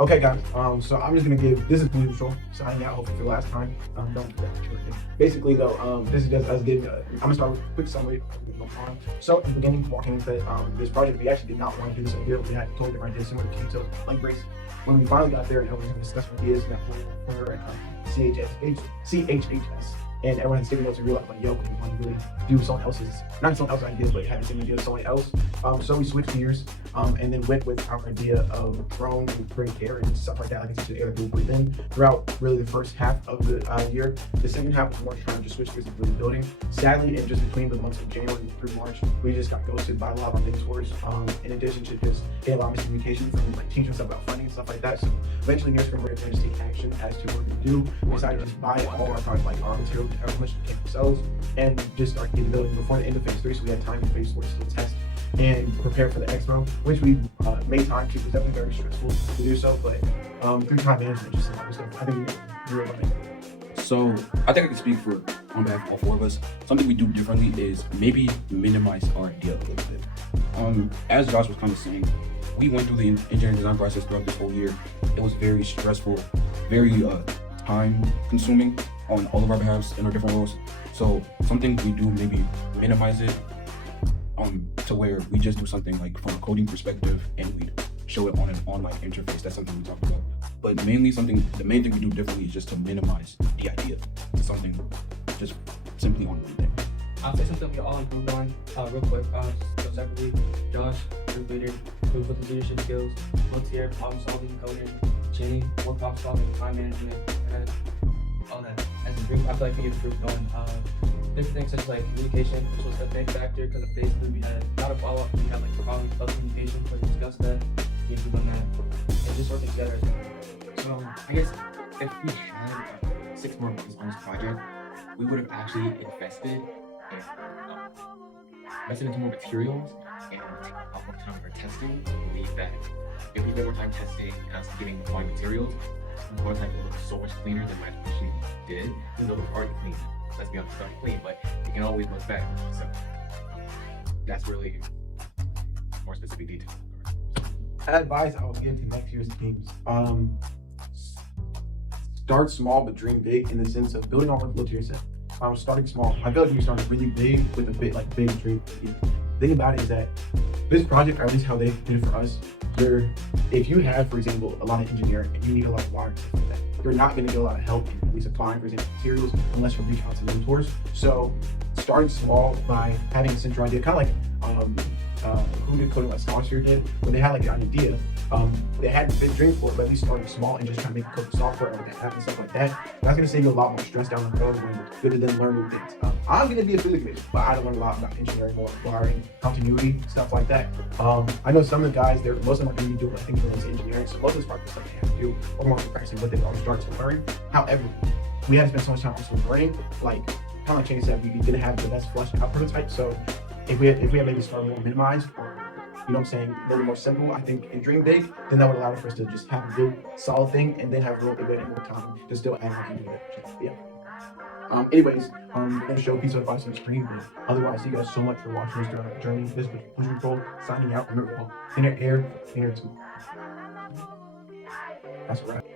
Okay, guys. So I'm just gonna give this is neutral signing out. Hopefully for the last time. Don't do that. Basically, though, this is just us giving. I'm gonna start with a quick summary. So in the beginning, walking into this project, we actually did not want to do this idea. We had told different ideas similar to details like Grace. When we finally got there and everyone was discussing ideas, and that were at CHHS. And everyone had taken notes and realized, like, yo, we want to really do someone else's, not someone else's ideas, but have the same idea as someone else. So we switched gears and then went with our idea of drone and great air and stuff like that, like essentially air that we breathe in throughout really the first half of the year. The second half was more trying to just switch gears and really building. Sadly, in just between the months of January through March, we just got ghosted by a lot of our mentors. In addition to just getting a lot of miscommunication from like teaching us about funding and stuff like that. So eventually, near spring break, we're going to take action as to what we do. We decided to just buy all our products, like our materials, as much as we can ourselves, and just start getting building before the end of phase 3. So we had time in phase 4 to still test and prepare for the expo, which we made time to. It was definitely very stressful to do so, but through time management, just I think we were running. So I think I can speak for on behalf of all four of us. Something we do differently is maybe minimize our idea a little bit. As Josh was kind of saying, we went through the engineering design process throughout this whole year. It was very stressful, very time consuming on all of our behalves in our different roles. So something we do, maybe minimize it to where we just do something like from a coding perspective and we show it on an online interface. That's something we talked about. But the main thing we do differently is just to minimize the idea to something just simply on one thing. I'll say something we all improved on real quick. So separately, Josh, group leader, improved with his leadership skills, Looks here, problem solving, coding, Jenny, more problem solving, time management, and all that. As a group, I feel like we improved on different things such as like communication, which was a big factor because of basically we had not a follow-up, we had like problems of communication, so we discussed that, we improved on that, and just working together. So I guess if we had 6 more months on this project, we would have actually invested into more materials and taken out more time for testing. I believe that if we spend more time testing and us getting quality materials, the prototype will look so much cleaner than what I actually did, even though it was already clean. Let's be honest, it's already clean, but it can always look better. So that's really more specific detail. Advice I would give to next year's teams. Start small but dream big in the sense of building off of what you said. Starting small. I feel like you started really big with a bit like big dream. The thing about it is that this project, or at least how they did it for us, if you have, for example, a lot of engineering and you need a lot of wires and stuff like that, you're not going to get a lot of help in supplying, for example, materials unless you reach out to mentors. So starting small by having a central idea, kind of like who did Coding Like Scholarship did, where they had like an idea. They had big dreams for it, but at least starting small and just trying to make code software and app and stuff like that. That's going to save you a lot more stress down the road when it's good to then learn new things. I'm going to be a physics major, but I learned a lot about engineering, more wiring, continuity, stuff like that. I know some of the guys, most of them are going to be doing things related to engineering, so most of this part is stuff they have to do, or more practicing what they've already started to learn. However, we had to spend so much time also learning, like kind of like Shane said, we didn't have the best fleshed out prototype. So if we had maybe started more minimized, or you know what I'm saying, a little more simple, I think, and dream big, then that would allow for us to just have a good, solid thing, and then have a little bit more time to still add on into it. Yeah. Anyways, I'm gonna show a piece of advice on the screen, but otherwise, thank you guys so much for watching us throughout our journey. This was Push Control signing out. Remember, thinner air, thinner too. That's a wrap.